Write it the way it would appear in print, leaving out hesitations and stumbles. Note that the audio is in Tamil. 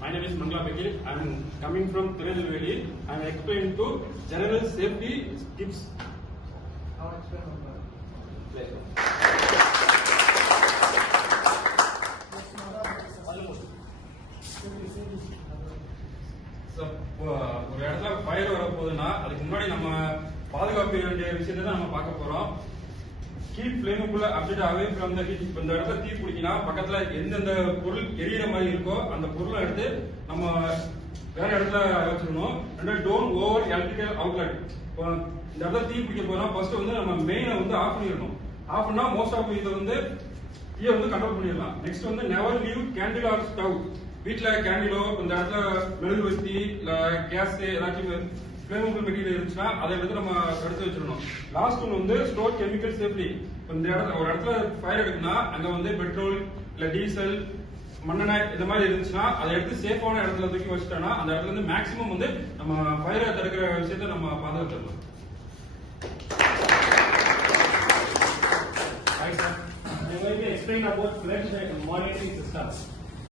My name is Mangala Bekir. I am coming from Tirunelveli. I am explaining to general safety tips. How explain Mangala? ஒரு இடத்துல ஃபயர் வர போகுதுன்னா அதுக்கு முன்னாடி நம்ம பாதுகாப்பு வேண்டிய விஷயத்தை தான் நம்ம பார்க்க போறோம். கீப் ஃப்ளேமுக்குள்ள update away from the heat. இந்த இடத்துல தீ பிடிக்கினா பக்கத்துல எந்தெந்த பொருள் எரியிற மாதிரி இருக்கோ அந்த பொருளை எடுத்து நம்ம வேற இடத்துல வச்சிடணும். ரெண்டாவது டோன்ட் ஓவர் எலக்ட்ரிக்கல் அவுட்லெட். இந்த இடத்துல தீ பிடிக்க போறோம் ஃபர்ஸ்ட் வந்து நம்ம மெயினை வந்து ஆஃப் பண்ணிடணும். ஆஃப் பண்ணா மோஸ்ட் ஆஃப் இதை வந்து தீயை வந்து கண்ட்ரோல் பண்ணிடலாம். நெக்ஸ்ட் வந்து never leave candle or stove. வீட்டுல கேண்டிலோ இந்த இடத்துல மெழுகுவர்த்தி இல்ல கேஸ் ஏதாச்சும் ஃப்ளேமபிள் மெட்டீரியல் இருந்துச்சுன்னா அதை எடுத்து நம்ம எடுத்து வச்சிடணும். லாஸ்ட் ஒன் வந்து ஸ்டோர் கெமிக்கல் சேஃப்டி. இந்த இடத்துல ஒரு இடத்துல ஃபயர் எடுக்குன்னா அங்க வந்து பெட்ரோல் இல்ல டீசல் மண்ணெண்ணெய் இந்த மாதிரி இருந்துச்சுன்னா அதை எடுத்து சேஃபான இடத்துல தூக்கி வச்சுட்டோம்னா அந்த இடத்துல இருந்து மேக்சிமம் வந்து நம்ம ஃபயரை தடுக்கிற விஷயத்த நம்ம பாதுகாத்துடலாம். Hi sir, I'm going to explain about flood monitoring systems.